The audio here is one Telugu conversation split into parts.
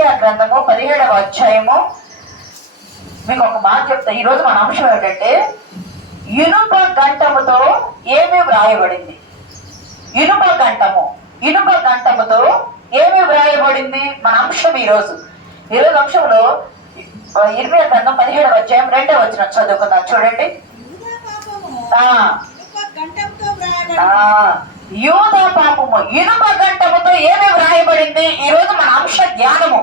ఇర్మియా గ్రంథము 17వ అధ్యాయము. మీకు ఒక మాట చెప్తా. ఈరోజు మన అంశం ఏంటంటే ఇనుప గంటముతో ఏమి వ్రాయబడింది. ఇనుప గంటముతో ఏమి వ్రాయబడింది మన అంశం ఈరోజు అంశంలో ఇర్మియా గ్రంథం 17వ అధ్యాయం 2వ వచనం చదువుకుందాం. చూడండి. యూదా పాపము ఇనుప గంటముతో ఏమి వ్రాయబడింది. ఈరోజు మన అంశ జ్ఞానము.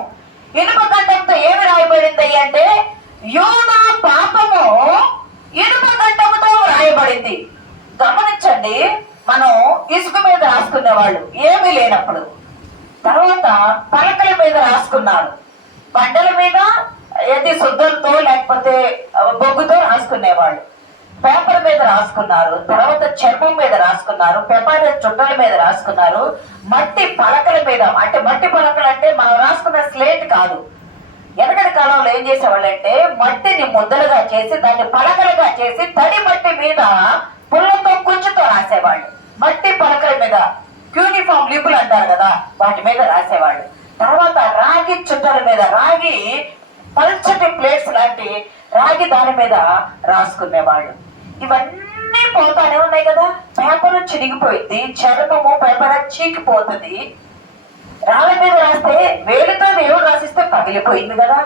ఇనుప గంటంతో ఏమి రాయబడింది అంటే యూదా పాపము ఇనుప గంటముతో వ్రాయబడింది. గమనించండి, మనం ఇసుక మీద రాసుకునేవాళ్ళు ఏమీ లేనప్పుడు, తర్వాత పలకల మీద రాసుకున్నారు, బండల మీద ఏది శుద్ధంతో లేకపోతే బొగ్గుతో రాసుకునేవాళ్ళు, పేపర్ మీద రాసుకున్నారు, తర్వాత చర్మం మీద రాసుకున్నారు, పేపర్ చుట్టల మీద రాసుకున్నారు, మట్టి పలకల మీద. అంటే మట్టి పలకలు అంటే మనం రాసుకున్న స్లేట్ కాదు. వెనకటి కాలంలో ఏం చేసేవాళ్ళు అంటే మట్టిని ముద్దలుగా చేసి దాన్ని పలకలుగా చేసి తడి మట్టి మీద పుల్లతో కుంచుతో రాసేవాళ్ళు. మట్టి పలకల మీద యూనిఫామ్ లిపులు అంటారు కదా, వాటి మీద రాసేవాళ్ళు. తర్వాత రాగి చుట్టల మీద, రాగి పల్చటి ప్లేట్స్ లాంటి రాగి దాని మీద రాసుకునేవాళ్ళు. ఇవన్నీ పోతానే ఉన్నాయి కదా. పేపర్ చిరిగిపోయింది, చర్మము పేపర్ చీకిపోతుంది. రాళ్ళ మీద రాస్తే వేలితో దేవుడు రాసిస్తే పగిలిపోయింది కదా,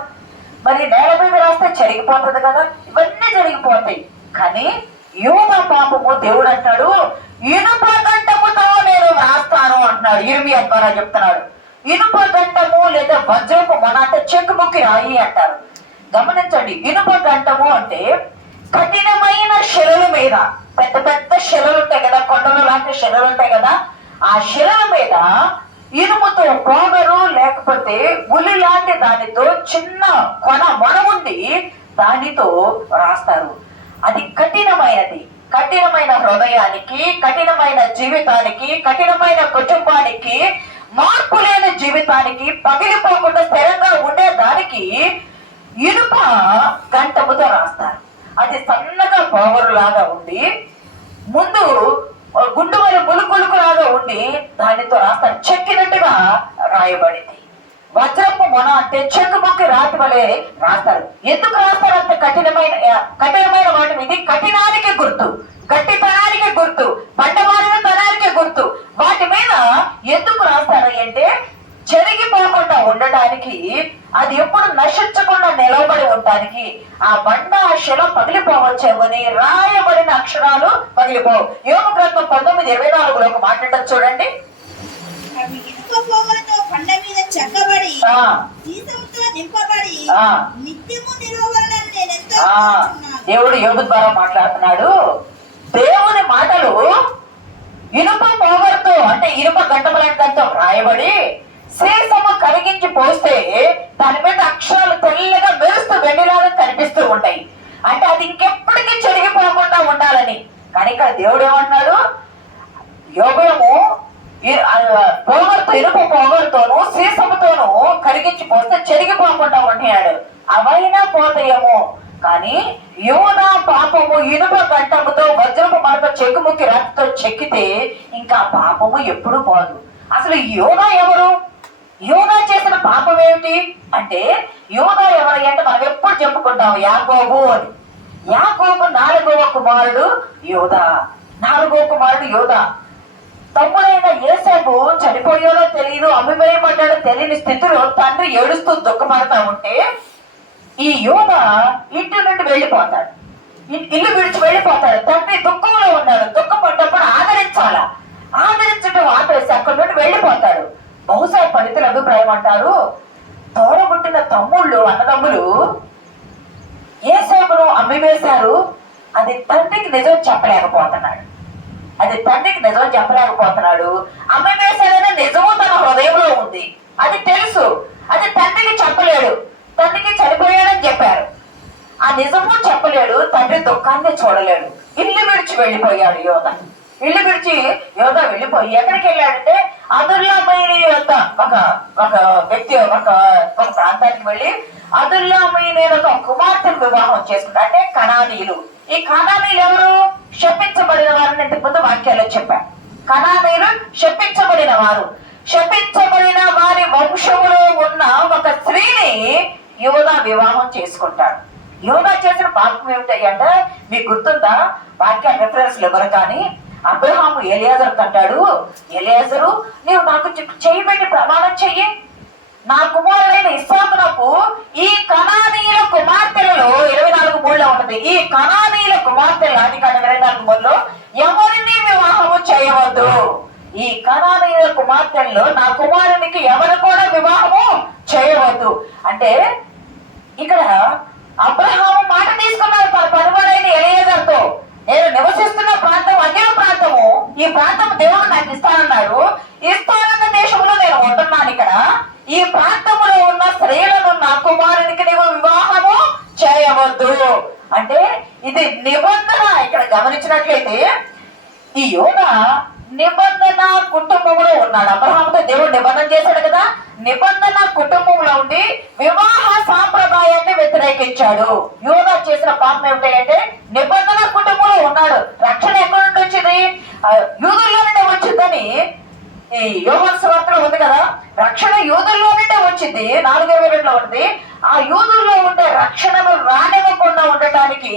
మరి నేల మీద రాస్తే చెరిగిపోతుంది కదా. ఇవన్నీ జరిగిపోతాయి. కానీ యూదా పాపము దేవుడు అంటాడు ఇనుప గంటముతో నేను రాస్తాను అంటున్నాడు. ఇర్మియా ద్వారా చెప్తున్నాడు. ఇనుప గంటము లేదా వజ్రపు మన అంటే చెక్కుముక్కి రాయి అంటారు. గమనించండి, ఇనుప గంటము అంటే కఠినమైన శిలల మీద, పెద్ద పెద్ద శిలలు ఉంటాయి కదా, కొండలు లాంటి శిలలు ఉంటాయి కదా, ఆ శిలల మీద ఇనుముతో పోగరు లేకపోతే ఉలి లాంటి దానితో చిన్న మొన ఉంది, దానితో రాస్తారు. అది కఠినమైనది. కఠినమైన హృదయానికి, కఠినమైన జీవితానికి, కఠినమైన కుటుంబానికి, మార్పు లేని జీవితానికి, పగిలిపోకుండా స్థిరంగా ఉండేదానికి ఇనుప గంటముతో రాస్తారు. అది సన్నగా పోగరులాగా ఉండి ముందు గుండువల ములుకులుకులాగా ఉండి దానితో రాస్తారు. చెక్కినట్టుగా రాయబడింది. వజ్రపు మొన అంటే చెక్కుముక్కి రాతి వలె రాస్తారు. ఎందుకు రాస్తారు అంత కఠినమైన వాటి మీద? కఠినానికి గుర్తు, గట్టితనానికి గుర్తు, బండవారిన తనానికి గుర్తు. వాటి మీద ఎందుకు రాస్తారు అంటే చెరిగిపోకుండా ఉండటానికి, అది ఎప్పుడు నశించకుండా నిలవబడి ఉండటానికి. ఆ బండ ఆ శిల పగిలిపోవచ్చేమని రాయబడిన అక్షరాలు పగిలిపోవు. యోబు గ్రంథం 19:24 ఒక మాట చూడండి. దేవుడు యోబు ద్వారా మాట్లాడుతున్నాడు. దేవుని మాటలు ఇనుప పోగరుతో అంటే ఇనుప గంటములంటతో రాయబడి శీర్షము కరిగించి పోస్తే దాని మీద అక్షరాలు తెల్లగా మెరుస్తూ వెండిలాగా కనిపిస్తూ ఉంటాయి. అంటే అది ఇంకెప్పటికీ చెరిగిపోకుండా ఉండాలని. కానీ ఇక్కడ దేవుడు ఏమంటున్నాడు, యోగము పోగరుతో ఇనుప పోగరుతోనూ శీర్షముతోనూ కరిగించి పోస్తే చెరిగిపోకుండా ఉంటున్నాడు. అవైనా పోతాయేమో, కానీ యూదా పాపము ఇనుప గంటముతో వజ్రపు మనకు చెక్కుముక్కి రాతితో చెక్కితే ఇంకా పాపము ఎప్పుడు పోదు. అసలు యూదా ఎవరు? యూదా చేసిన పాపం ఏమిటి అంటే యూదా ఎవరు అంటే మనం ఎప్పుడు చెప్పుకుంటాం యాకోబు అని. యాకోబు 4వ కుమారుడు యూదా. 4వ కుమారుడు యూదా. తమ్ముడైన యేసేపు చనిపోయాడో తెలియదు, అమ్మివేయబడ్డాడో తెలియని స్థితిలో తండ్రి ఏడుస్తూ దుఃఖపడతా ఉంటే ఈ యూదా ఇంటి నుండి వెళ్ళిపోతాడు, ఇల్లు విడిచి వెళ్ళిపోతాడు. తండ్రి దుఃఖంలో ఉన్నాడు. దుఃఖపడ్డప్పుడు ఆదరించడం ఆపేసి అక్కడి నుండి వెళ్ళిపోతాడు. బహుశా పండితుల అభిప్రాయం అంటారు, తోడబుట్టిన అన్నదమ్ములు యేసేపును అమ్మివేశారు. అది తండ్రికి నిజం చెప్పలేకపోతున్నాడు. అమ్మివేశాడనే నిజము తన హృదయంలో ఉంది. అది తెలుసు. అది తండ్రికి చెప్పలేడు. తండ్రికి చనిపోయాడని చెప్పారు. ఆ నిజము చెప్పలేడు. తండ్రి దుఃఖాన్ని చూడలేడు. ఇల్లు విడిచి వెళ్ళిపోయాడు యోధా. వెళ్ళిపోయి ఎక్కడికి వెళ్ళాడంటే అదుల్లామయని యొక్క ఒక వ్యక్తి ఒక ప్రాంతానికి వెళ్ళి అదుల్లామయని ఒక కుమార్తెను వివాహం చేసుకుంటాడు. అంటే కనానీయులు. ఈ కనానీయులు ఎవరు? శపించబడిన వారిని ఇంతకు ముందు వాక్యాల్లో చెప్పారు. కనానీయులు శపించబడిన వారు. శపించబడిన వారి వంశములో ఉన్న ఒక స్త్రీని యోదా వివాహం చేసుకుంటాడు. యోదా చేసిన పాపం ఏమిటంటే మీకు గుర్తుందా? వాక్య రిఫరెన్స్లు ఎవరు కానీ అబ్రహాము ఎలియాజరు కంటాడు, ఎలియాజరు నీవు నాకు చెయ్యి పెట్టి ప్రమాణం చెయ్యి, నా కుమారుడైన ఇస్సాకునకు ఈ కనానీయుల కుమార్తెలలో 24:3 ఉంటది. ఈ కనానీయుల కుమార్తెలు ఆదికాండం 24:3 ఎవరిని వివాహము చేయవద్దు. ఈ కనానీయుల కుమార్తెల్లో నా కుమారునికి ఎవరు కూడా వివాహము చేయవద్దు అంటే ఇక్కడ అబ్రహాము మాట తీసుకున్నారు తన పనివాడైన ఎలియాజరుతో, నేను నివసిస్తున్న ప్రాంతం అన్య ప్రాంతము, ఈ ప్రాంతం దేవుడు నాకు ఇస్తానన్నాడు, ఇస్తానన్న దేశంలో నేను ఉంటున్నాను. ఇక్కడ ఈ ప్రాంతంలో ఉన్న స్త్రీలను నా కుమారునికి నీవు వివాహము చేయవద్దు అంటే ఇది నిబంధన. ఇక్కడ గమనించినట్లయితే ఈ యోదా నిబంధన కుటుంబంలో ఉన్నాడు. అబ్రహాముతో దేవుడు నిబంధన చేశాడు కదా, నిబంధన కుటుంబంలో ఉండి వివాహ సాంప్రదాయాన్ని వ్యతిరేకించాడు. యోదా చేసిన పాపం ఏమిటంటే నిబంధన కుటుంబంలో ఉన్నాడు. రక్షణ ఎక్కడి నుండి వచ్చింది? యూదుల్లో నుండి వచ్చిందని ఈ యోహాను సువార్తలో ఉంది కదా, రక్షణ యూదుల్లో నుండే వచ్చింది. 4:22 ఉంటుంది. ఆ యూదుల్లో ఉండే రక్షణను రానివ్వకుండా ఉండటానికి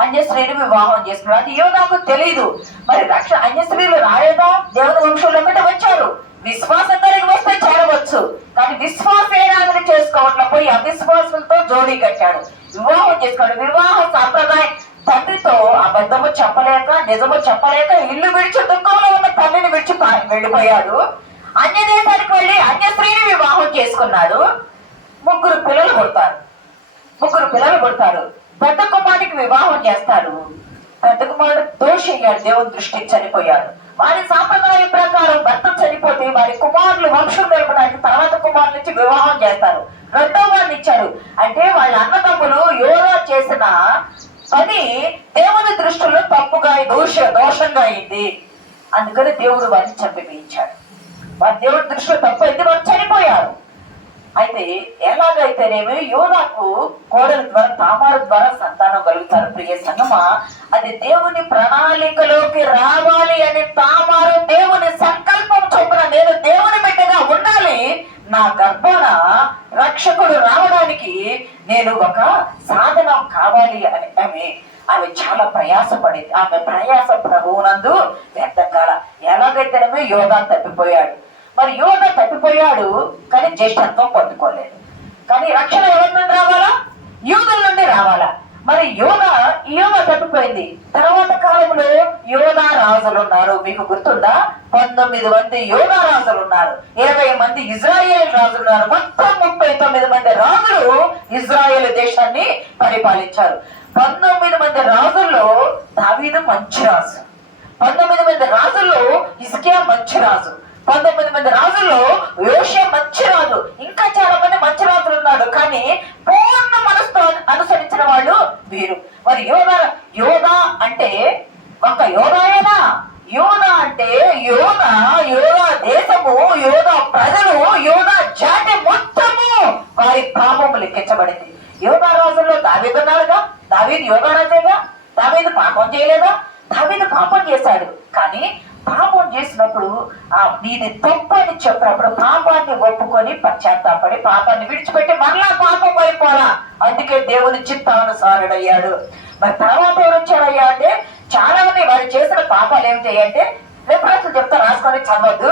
అన్య స్త్రీని వివాహం చేస్తున్నాడు. అది యోదాకు తెలియదు. మరి అన్య స్త్రీలు రాలేదా? దేవుని వంశంలో ఒకటి వచ్చారు. విశ్వాసం కలిగి వస్తే చేరవచ్చు, కానీ విశ్వాసేనాన్ని చేసుకోవట్లే పోయి అవిశ్వాసులతో జోడీ కట్టాడు, వివాహం చేసుకోడు. వివాహ సాంప్రదాయం తండ్రితో అబద్ధము చెప్పలేక నిజము చెప్పలేక ఇల్లు విడిచి దుఃఖంలో ఉన్న తల్లిని విడిచి వెళ్ళిపోయాడు. అన్య దేశానికి వెళ్ళి అన్య స్త్రీని వివాహం చేసుకున్నాడు. 3 పిల్లలు పుడతారు. పెద్ద కుమారుడికి వివాహం చేస్తాడు. పెద్ద కుమారుడు దోషి అయ్యాడు, దేవుని దృష్టికి చనిపోయాడు. వారి సాంప్రదాయం ప్రకారం భర్త చనిపోతే వారి కుమారులు వంశం నిలపడానికి తర్వాత కుమారుల నుంచి వివాహం చేస్తారు. 2వ వారిని ఇచ్చాడు. అంటే వాళ్ళ అన్నదమ్ములు యోదా చేసిన పని దేవుని దృష్టిలో తప్పుగా దోషంగా అయింది. అందుకని దేవుడు వారిని చంపివేయించాడు. వారి దేవుడి దృష్టిలో తప్పు అయింది, వారు చనిపోయారు. అయితే ఎలాగైతేనేమి యోదాకు కోడల ద్వారా తామారు ద్వారా సంతానం కలుగుతారు. ప్రియ సంగమా, అది దేవుని ప్రణాళికలోకి రావాలి అని తామారు దేవుని సంకల్పం చొప్పున నేను దేవుని బిడ్డగా ఉండాలి, నా గర్భాన రక్షకుడు రావడానికి నేను ఒక సాధనం కావాలి అని ఆమె చాలా ప్రయాసపడింది. ఆమె ప్రయాస ప్రభువునందు వ్యర్థం కాల. ఎలాగైతేనేమో యోదా తప్పిపోయాడు. మరి యోదా తప్పిపోయాడు కానీ జ్యేష్ఠత్వం పొందుకోలేదు. కానీ రక్షణ ఎవరి నుండి రావాలా? యూదుల నుండి రావాలా. మరి యోదా తప్పిపోయింది. తర్వాత కాలంలో యోదా రాజులు ఉన్నారు. మీకు గుర్తుందా? 19 మంది యోదా రాజులు ఉన్నారు, 20 మంది ఇజ్రాయేల్ రాజులు ఉన్నారు. మొత్తం 39 మంది రాజులు ఇజ్రాయేల్ దేశాన్ని పరిపాలించారు. 19 మంది రాజుల్లో దావీదు మంచి రాజు, 19 మంది రాజుల్లో హిజ్కియా మంచి రాజు, 19 మంది రాజుల్లో యోషియా మంచి రాజు, ఇంకా చాలా మంది మంచి రాజులు ఉన్నారు. కానీ పూర్ణ మనసుతో అనుసరించిన వాళ్ళు వీరు. మరి యోదా అంటే ఒక యోదాయేనా? యోదా అంటే యోదా దేశము, యోదా ప్రజలు, యోదా జాతి మొత్తము వారి పాపము లెక్కించబడింది. యోదా రాజుల్లో దావీదు ఉన్నాడుగా, దావీదు యోదా రాజేగా. దావీదు పాపం చేయలేదా? దావీదు పాపం చేశాడు. కానీ పాపం చేసినప్పుడు నీది తప్పు అని చెప్పినప్పుడు పాపాన్ని ఒప్పుకొని పశ్చాత్తాపడి పాపాన్ని విడిచిపెట్టి మరలా పాపం అయిపోలా. అందుకే దేవుని చిత్తానుసారుడయ్యాడు. మరి తర్వాత ఎవరు వచ్చారయ్యా అంటే చాలా మంది వారు చేసిన పాపాలు ఏమిటి అంటే రిఫరెన్స్లు చెప్తా, రాసుకొని చదవద్దు.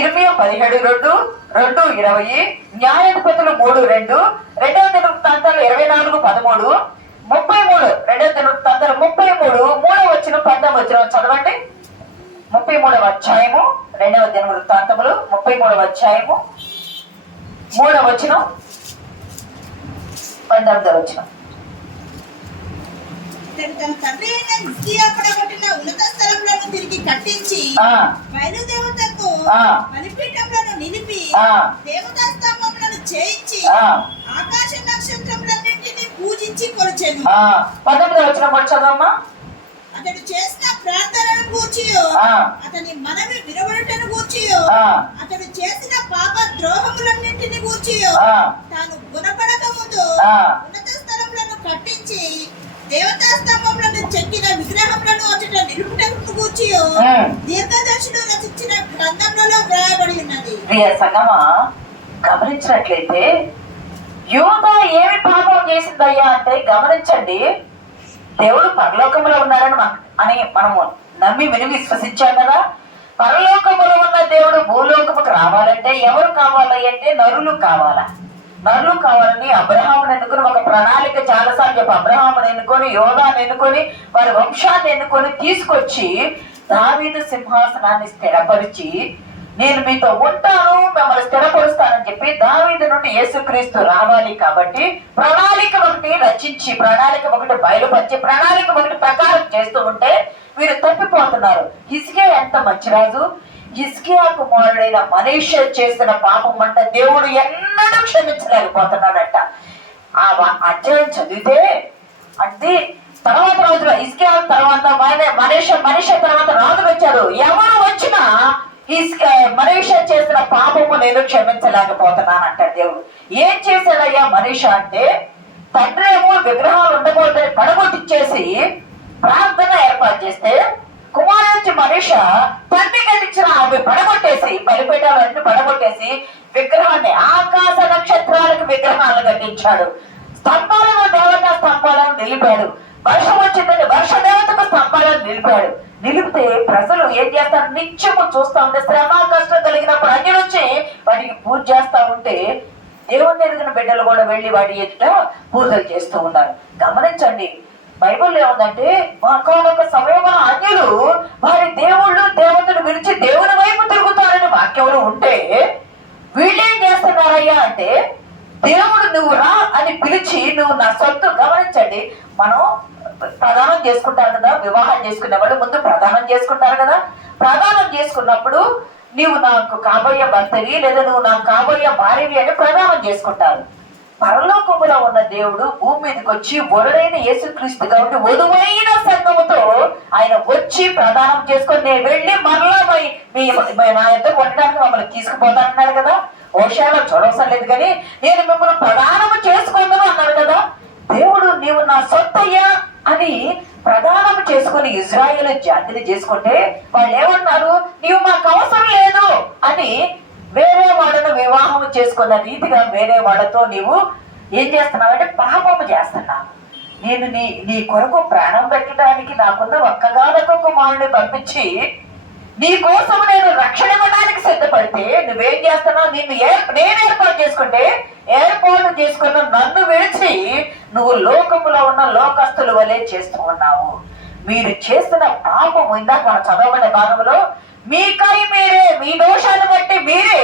ఇర్మియా 17:2, 2:20, న్యాయాధిపతులు 3:2, 2వ దినవృత్తాంతాలు 24:13, 33, 2వ దినవృత్తాంతాలు 33, 3వ వచనం 19వ వచనం చదవండి. 33వ అధ్యాయము 2వ దినవృత్తాంతములు 33వ అధ్యాయము 3వ వచనం 19వ వచనం. తన తండ్రి అయిన హిజ్కియా పడగొట్టిన ఉన్నత స్థలములను తిరిగి కట్టించి బయలుదేవతకు బలిపీఠములను నిలిపి దేవతా స్తంభములను చేయించి ఆకాశ నక్షత్రములన్నింటినీ పూజించి కొలిచెను. 19వ వచనం చదవమ్మా. అతడు చేసిన ప్రార్థనను గూర్చియు అతని మనవి వినబడుటను గూర్చియు అతడు చేసిన పాప ద్రోహములన్నింటిని గూర్చియు తాను గుణపడక ముందు ఉన్నత స్థలములను కట్టించి దేవతా స్తంభములను చెక్కిన విగ్రహములను అతడు నిలుపుటకు గూర్చియు దీర్ఘదర్శుడు రచించిన గ్రంథంలో వ్రాయబడి ఉన్నది. ప్రియ సంగమా, గమనించినట్లయితే యూదా ఏమి పాపం చేసిందయ్యా అంటే, గమనించండి, దేవుడు పరలోకములో ఉన్నాడని అని మనము నమ్మి విని విశ్వసించాం కదా. పరలోకములో ఉన్న దేవుడు భూలోకముకు రావాలంటే ఎవరు కావాలి అంటే నరులు కావాలా. నరులు కావాలని అబ్రహామును ఎన్నుకొని ఒక ప్రణాళిక చాలాసార్లు చెప్పి అబ్రహామును ఎన్నుకొని యోదాను ఎన్నుకొని వారి వంశాన్ని ఎన్నుకొని తీసుకొచ్చి దావీదు సింహాసనాన్ని స్థిరపరిచి నేను మీతో ఉంటాను, మిమ్మల్ని స్థిరపరుస్తానని చెప్పి దావీదు నుండి యేసుక్రీస్తు రావాలి. కాబట్టి ప్రణాళిక ఒకటి రచించి, ప్రణాళిక ఒకటి బయలుపరిచి, ప్రణాళిక ఒకటి ప్రకారం చేస్తూ ఉంటే వీరు తప్పిపోతున్నారు. హిజ్కియా ఎంత మంచి రాజు! హిజ్కియా కుమారుడైన మనీషా చేసిన పాపం అంట దేవుడు ఎన్నడూ క్షమించలేకపోతున్నాడట. ఆ అధ్యాయం చదివితే అంటే తర్వాత రోజులో హిజ్కియా తర్వాత మనీషా తర్వాత రాజులు వచ్చారు. ఎవరు వచ్చినా మనీషా చేసిన పాపము నేను క్షమించలేకపోతున్నాను అంటాడు దేవుడు. ఏం చేశాడయ్యా మనీషా అంటే, తండ్రి ఏమో విగ్రహాలు ఉండకూడదని పడగొట్టిచ్చేసి ప్రార్థన ఏర్పాటు చేస్తే, కుమారుడు మనీషా తండ్రి కట్టించిన అవి పడగొట్టేసి, బలిపీఠాలన్నీ పడగొట్టేసి విగ్రహాన్ని, ఆకాశ నక్షత్రాలకు విగ్రహాలు కట్టించాడు. స్తంభాలను, దేవతా స్తంభాలను నిలిపాడు. వర్షం వచ్చిందని వర్ష దేవతకు స్తంభాలను నిలిపాడు. నిలిపితే ప్రజలు ఏం చేస్తారు? నిత్యము చూస్తూ ఉంటే, శ్రమ కష్టం కలిగినప్పుడు అన్ని నుంచి వాటికి పూజ చేస్తూ ఉంటే దేవుని ఎరిగిన బిడ్డలు కూడా వెళ్ళి వాటి ఎదుట పూజలు చేస్తూ ఉన్నారు. గమనించండి, బైబిల్ ఏముందంటే, ఒక్కొక్క సమయంలో అన్యులు వారి దేవుళ్ళు దేవతలు విడిచి దేవుని వైపు తిరుగుతారని వాక్యంలో ఉంటే, వీళ్ళేం చేస్తున్నారయ్యా అంటే, దేవుడు నువ్వు రా అని పిలిచి నువ్వు నా సొత్తు. గమనించండి, మనం ప్రదానం చేసుకుంటారు కదా, వివాహం చేసుకునే వాళ్ళు ముందు ప్రదానం చేసుకుంటారు కదా. ప్రదానం చేసుకున్నప్పుడు నీవు నాకు కాబోయే భర్తవి లేదా నువ్వు నాకు కాబోయే భార్యవి అని ప్రదానం చేసుకుంటారు. పరలోకములో ఉన్న దేవుడు భూమి మీదకి వచ్చి వరుడైన యేసుక్రీస్తు కాబట్టి వధువైన సంఘముతో ఆయన వచ్చి ప్రదానం చేసుకొని నేను వెళ్ళి మరలా నా ఎంతో కొట్టడానికి మమ్మల్ని తీసుకుపోతానన్నాడు కదా. ఓషాలో చూడవసరం లేదు కానీ నేను మిమ్మల్ని ప్రదానం చేసుకుందాను అన్నాడు కదా. దేవుడు నీవు నా సొత్తయ్యా అని ప్రదానం చేసుకుని ఇజ్రాయేల్ జాతిని చేసుకుంటే వాళ్ళు ఏమన్నారు? నీవు మాకు అవసరం లేదు అని వేరే వాళ్ళను వివాహం చేసుకున్న రీతిగా వేరే వాళ్ళతో నీవు ఏం చేస్తున్నావు అంటే పాపము చేస్తున్నావు. నేను నీ కొరకు ప్రాణం పెట్టడానికి నాకున్న ఒక్కగానొక్క కుమారుని పంపించి నీ కోసం నేను రక్షణ ఇవ్వడానికి సిద్ధపడితే నువ్వేం చేస్తున్నావు? నేను ఏర్పాటు చేసుకుంటే ఏర్పాటు చేసుకున్న నన్ను విడిచి నువ్వు లోకములో ఉన్న లోకస్తుల వలె చేస్తూ ఉన్నావు. మీరు చేస్తున్న పాపము ఇందాక మనం చదవబడిన భాగంలో మీకై మీరే, మీ దోషాన్ని బట్టి మీరే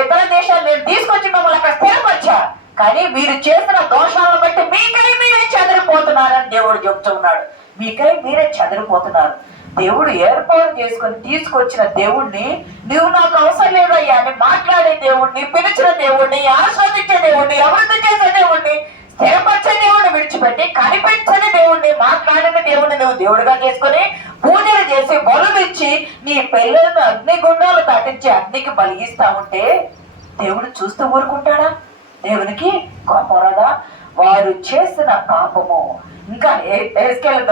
ఇతర దేశాలు నేను తీసుకొచ్చి మమ్మల్ని అక్కడ స్థిరపరిచా, కానీ మీరు చేసిన దోషాలను బట్టి మీకై మీరే చెదిరిపోతున్నారని దేవుడు చెప్తూ ఉన్నాడు. మీకై మీరే చెదిరిపోతున్నారు. దేవుడు ఏర్పాటు చేసుకుని తీసుకొచ్చిన దేవుణ్ణి నువ్వు నాకు అవసరం లేదయ్యా అని మాట్లాడే దేవుణ్ణి, పిలిచిన దేవుణ్ణి, ఆస్వాదించే దేవుణ్ణి, అభివృద్ధి చేసే దేవుణ్ణి, స్థిరపరిచే దేవుణ్ణి విడిచిపెట్టి కనిపించని దేవుణ్ణి, మాట్లాడిన దేవుణ్ణి నువ్వు దేవుడిగా చేసుకుని పూజలు చేసి బలుమిచ్చి నీ పిల్లలను అగ్నిగుండాలు దాటించి అగ్నికి బలిగిస్తా ఉంటే దేవుడు చూస్తూ ఊరుకుంటాడా? దేవునికి కోపం రాదా? వారు చేసిన పాపము ఇంకా ఎస్కేలు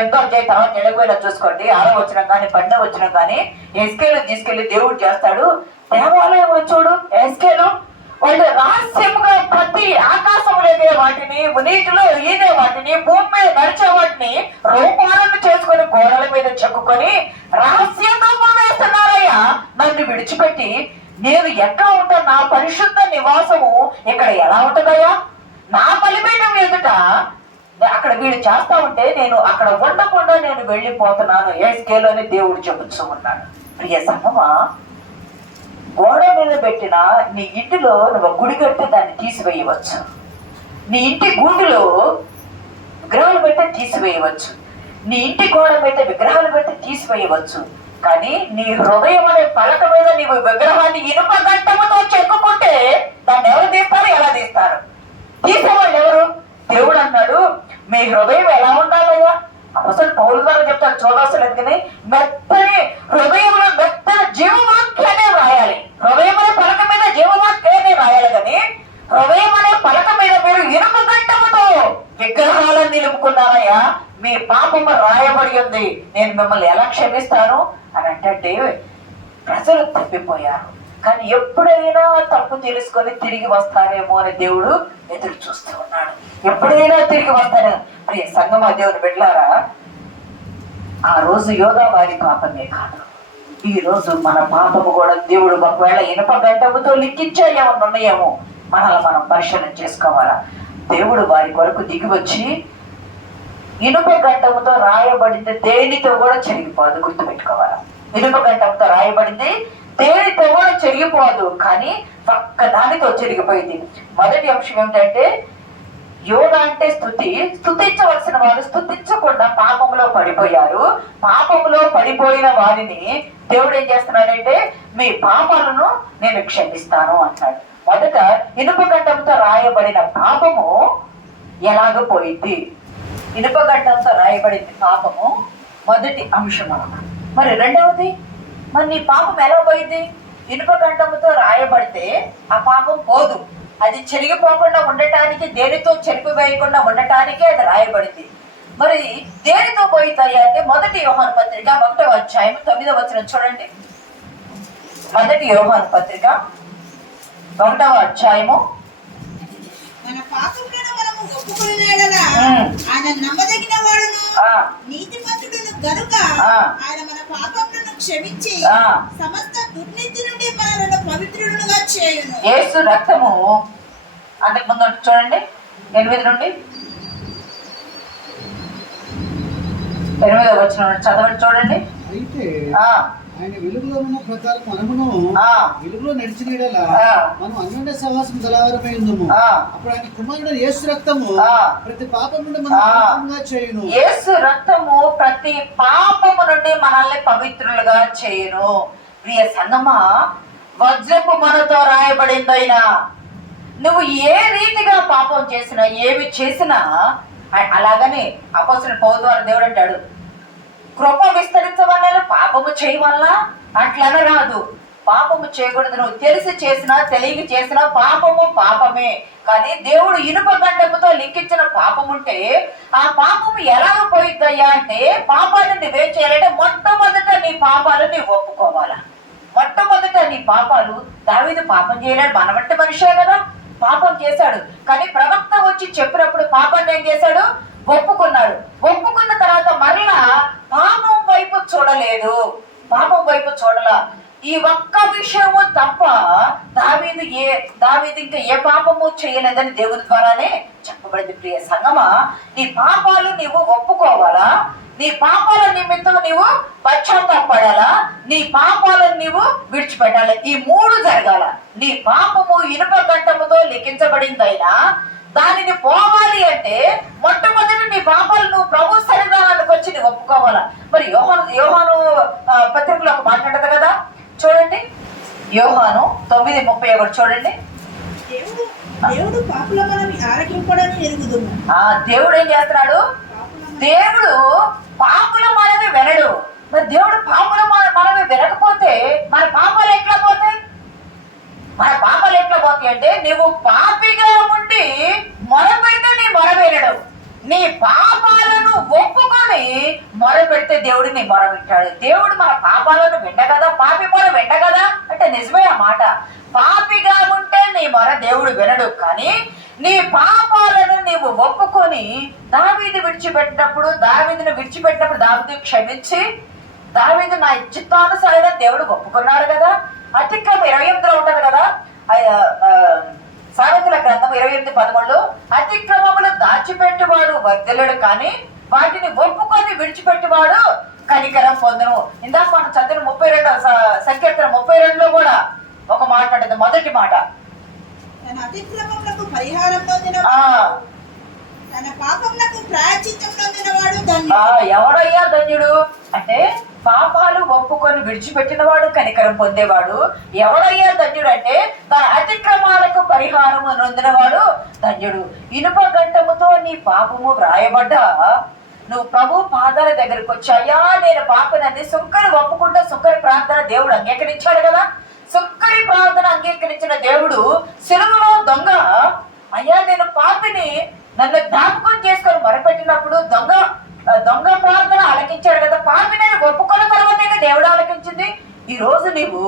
ఎంతో తర్వాత వెళ్ళిపోయినా చూసుకోండి. 6వ వచనం కానీ 12వ వచనం కానీ ఎస్కేలు తీసుకెళ్లి దేవుడు చేస్తాడు. దేవాలయం చూడు, ఎస్కేలు వాళ్ళు రహస్యముగా ప్రతి ఆకాశంలో ఎదిగే వాటిని, నీటిలో ఈదే వాటిని, భూమి మీద నడిచే వాటిని రూపాలను చేసుకుని గోడల మీద చెక్కుకొని రహస్యంగా వేస్తున్నారయ్యా. నన్ను విడిచిపెట్టి నేను ఎక్కడ ఉంటా? నా పరిశుద్ధ నివాసము ఇక్కడ ఎలా ఉంటుందయ్యా? నా బలిపీఠం ఎదుట అక్కడ వీడు చేస్తా ఉంటే నేను అక్కడ ఉండకుండా నేను వెళ్ళిపోతున్నాను ఎస్కేలు అని దేవుడు చెబుతూ ఉన్నాడు. ప్రియ సంగమా, గోడ మీద పెట్టిన నీ ఇంటిలో నువ్వు గుడి కట్టి దాన్ని తీసివేయవచ్చు. నీ ఇంటి గుండులో విగ్రహాలు పెట్టి తీసివేయవచ్చు. నీ ఇంటి గోడ మీద విగ్రహాలు పెట్టి తీసివేయవచ్చు. కానీ నీ హృదయం అనే పలక మీద నీవు విగ్రహాన్ని ఇనుప గంటముతో చెక్కుకుంటే దాన్ని ఎవరు తీస్తారు? ఎలా తీస్తారు? తీసేవాళ్ళు ఎవరు? దేవుడు అన్నాడు, మీ హృదయం ఎలా ఉండాలయ్యా? అసలు పౌలు గారు చెప్తారు, చూడవసలేదు కానీ మెత్తని హృదయంలో మెత్తని జీవవాక్యాన్ని రాయాలి. హృదయం అనే పలక మీద జీవవాక్యాన్ని రాయాలి. కానీ హృదయం అనే పలక మీద మీరు ఇనుప గంటముతో విగ్రహాలను నిలుపుకున్నారయ్యా. మీ పాపము రాయబడి ఉంది, నేను మిమ్మల్ని ఎలా క్షమిస్తాను అని అంటే ప్రజలు తప్పిపోయారు. కానీ ఎప్పుడైనా తప్పు తెలుసుకొని తిరిగి వస్తారేమో అని దేవుడు ఎదురు చూస్తూ ఉన్నాడు. ఎప్పుడైనా తిరిగి వస్తారేమో. ప్రియ సంగమా, దేవుని బిడ్డలారా, ఆ రోజు యోధా వారి పాపమే కాదు, ఈ రోజు మన పాపము కూడా దేవుడు ఒకవేళ ఇనుప గంటముతో లిఖించే ఏమన్నా ఉన్నాయేమో మనల్ని మనం పరిశీలన చేసుకోవాలా. దేవుడు వారి కొరకు దిగి వచ్చి ఇనుప గంటముతో రాయబడింది దేనితో కూడా చెరిగిపోదు. గుర్తుపెట్టుకోవాలా, ఇనుప గంటముతో రాయబడింది దేనితో కూడా చెరిగిపోదు, కానీ పక్క దానితో చెరిగిపోయింది. మొదటి అంశం ఏమిటంటే యోగ అంటే స్తుతించవలసిన వారు స్తుతించకుండా పాపంలో పడిపోయారు. పాపంలో పడిపోయిన వారిని దేవుడు ఏం చేస్తున్నాడంటే మీ పాపాలను నేను క్షమిస్తాను అంటాడు. మొదట ఇనుప గంటంతో రాయబడిన పాపము ఎలాగ పోయింది? ఇనుప గంటంతో రాయబడింది పాపము మొదటి అంశము. మరి రెండవది, మరి నీ పాపం ఎలా పోయింది? ఇనుప గంటముతో రాయబడితే ఆ పాపం పోదు, అది చెరిగిపోకుండా ఉండటానికి, దేనితో చెరిపివేయకుండా ఉండటానికే అది రాయబడింది. మరి దేనితో పోయితాయి అంటే మొదటి యోహాను పత్రిక 1వ అధ్యాయం 9వ వచనం చూడండి. మొదటి యోహాను పత్రిక 1వ అధ్యాయము. మన పాపములను మనము ఒప్పుకొనిన యెడల ఆయన నమ్మదగిన వాడును నీతిమంతుడును గనుక ఆయన మన పాపములను క్షమించి సమస్త దుర్నీతి నుండి మనలను పవిత్రులుగా చేయును. యేసు రక్తము, అంతకు ముందు చూడండి 8 నుండి 8వ వచనం చదవండి చూడండి. అయితే ఆయన వెలుగులో ఉన్న ప్రకారం మనమును వెలుగులో నడిచిన యెడల మనం అన్యోన్య సహవాసం గలవారమై ఉందుము. అప్పుడు ఆయన కుమారుడు యేసు రక్తము ప్రతి పాపం నుండి మనల్ని పవిత్రులుగా చేయును. యేసు రక్తము ప్రతి పాపము నుండి మనల్ని పవిత్రులుగా చేయును. ప్రియ సంగమా, వజ్రపు మనతో రాయబడిందైనా నువ్వు ఏ రీతిగా పాపం చేసినా, ఏమి చేసినా, అలాగని అపోస్తలుడైన పౌలు ద్వారా దేవుడు అంటాడు, కృప విస్తరించవల్ల పాపము చేయవల్ల అట్లన రాదు. పాపము చేయకూడదు. నువ్వు తెలిసి చేసినా తెలియక చేసినా పాపము పాపమే. కానీ దేవుడు ఇనుప గంటముతో లిఖించిన పాపం ఉంటే ఆ పాపము ఎలాగ పోయిద్దయ్యా అంటే, పాపాన్ని నువ్వేం చేయాలంటే మొట్టమొదట నీ పాపాలు నీవు ఒప్పుకోవాలా. మొట్టమొదట నీ పాపాలు, దావీదు పాపం చేయలేడు, మనమంటే మనిషే కదా, పాపం చేశాడు. కానీ ప్రవక్త వచ్చి చెప్పినప్పుడు పాపాన్ని ఏం చేశాడు? ఒప్పుకున్నాడు. ఒప్పుకున్న తర్వాత మరలా పాపం వైపు చూడలేదు, పాపం వైపు చూడలా. ఈ ఒక్క విషయము తప్ప దావీదు ఇంకా ఏ పాపము చేయలేదని దేవుని ద్వారానే చెప్పబడింది. ప్రియ సంగమా, నీ పాపాలు నీవు ఒప్పుకోవాలా, నీ పాపాల నిమిత్తం నీవు పశ్చాత్తాపడాలా, నీ పాపాలను నీవు విడిచిపెట్టాలి. ఈ 3 జరగాల. నీ పాపము ఇనుప గంటముతో లిఖించబడిందైనా దానిని పోవాలి అంటే మొట్టమొదటి నీ పాపాలు నువ్వు ప్రభు సన్నిధానానికి వచ్చి నువ్వు ఒప్పుకోవాలా. మరి యోహాను పత్రికలో ఒక మాట ఉంటది కదా, చూడండి. యోహాను 9:31 చూడండి. దేవుడు పాపుల మనవి ఆలకింపడని ఎరుగుదుము. దేవుడు ఏం చేస్తున్నాడు? దేవుడు పాపుల మనవి వినడు. మరి దేవుడు పాపుల మనవి వినకపోతే మన పాపాలు ఎట్లా పోతాయి? మన పాపాలు ఎట్లా పోతాయి అంటే, నువ్వు పాపిగా ఉండి మొరపెడితే నీ మొర వినడు. నీ పాపాలను ఒప్పుకొని మొరపెడితే దేవుడు నీ మొర వింటాడు. దేవుడు మన పాపాలను వింటగదా, పాపి మొర వింటగదా అంటే నిజమే ఆ మాట. పాపిగా ఉంటే నీ మొర దేవుడు వినడు. కానీ నీ పాపాలను నీవు ఒప్పుకొని దావీదును విడిచిపెట్టినప్పుడు దావీదు క్షమించి, దావీదు నా చిత్తానుసారం దేవుడు ఒప్పుకున్నాడు కదా. అతిక్రమం 28లో ఉంటది కదా, సామెతల గ్రంథం 28:13, అతిక్రమములు దాచిపెట్టువాడు వర్ధిల్లడు, కానీ వాటిని ఒప్పుకొని విడిచిపెట్టువాడు కనికరం పొందును. ఇందాక మనం చదివిన 32 సంకీర్తన 32లో కూడా ఒక మాట ఉంటుంది. మొదటి మాట, తన అతిక్రమములకు పరిహారం పొందిన తన పాపములకు ప్రాయశ్చిత్తం పొందినవాడు ధన్యుడు. ఎవడయ్యా ధన్యుడు అంటే, పాపాలు ఒప్పుకొని విడిచిపెట్టినవాడు కనికరం పొందేవాడు. ఎవడయ్యా ధన్యుడు అంటే, తన అతిక్రమాలకు పరిహారము నొందినవాడు ధన్యుడు. ఇనుప గంటముతో నీ పాపము వ్రాయబడ్డా నువ్వు ప్రభు పాదాల దగ్గరకు వచ్చి, అయ్యా నేను పాపనని సుంకరి ఒప్పుకుంటే సుంకరి ప్రార్థన దేవుడు అంగీకరించాడు కదా. సుంకరి ప్రార్థన అంగీకరించిన దేవుడు సిలువలో దొంగ, అయ్యా నేను పాపిని, నన్ను జ్ఞాపకం చేసుకొని మొరపెట్టినప్పుడు దొంగ దొంగ ప్రార్థన ఆలకించాడు కదా, పాపిని ఒప్పుకున్న తర్వాతే దేవుడు ఆలకించింది. ఈ రోజు నీవు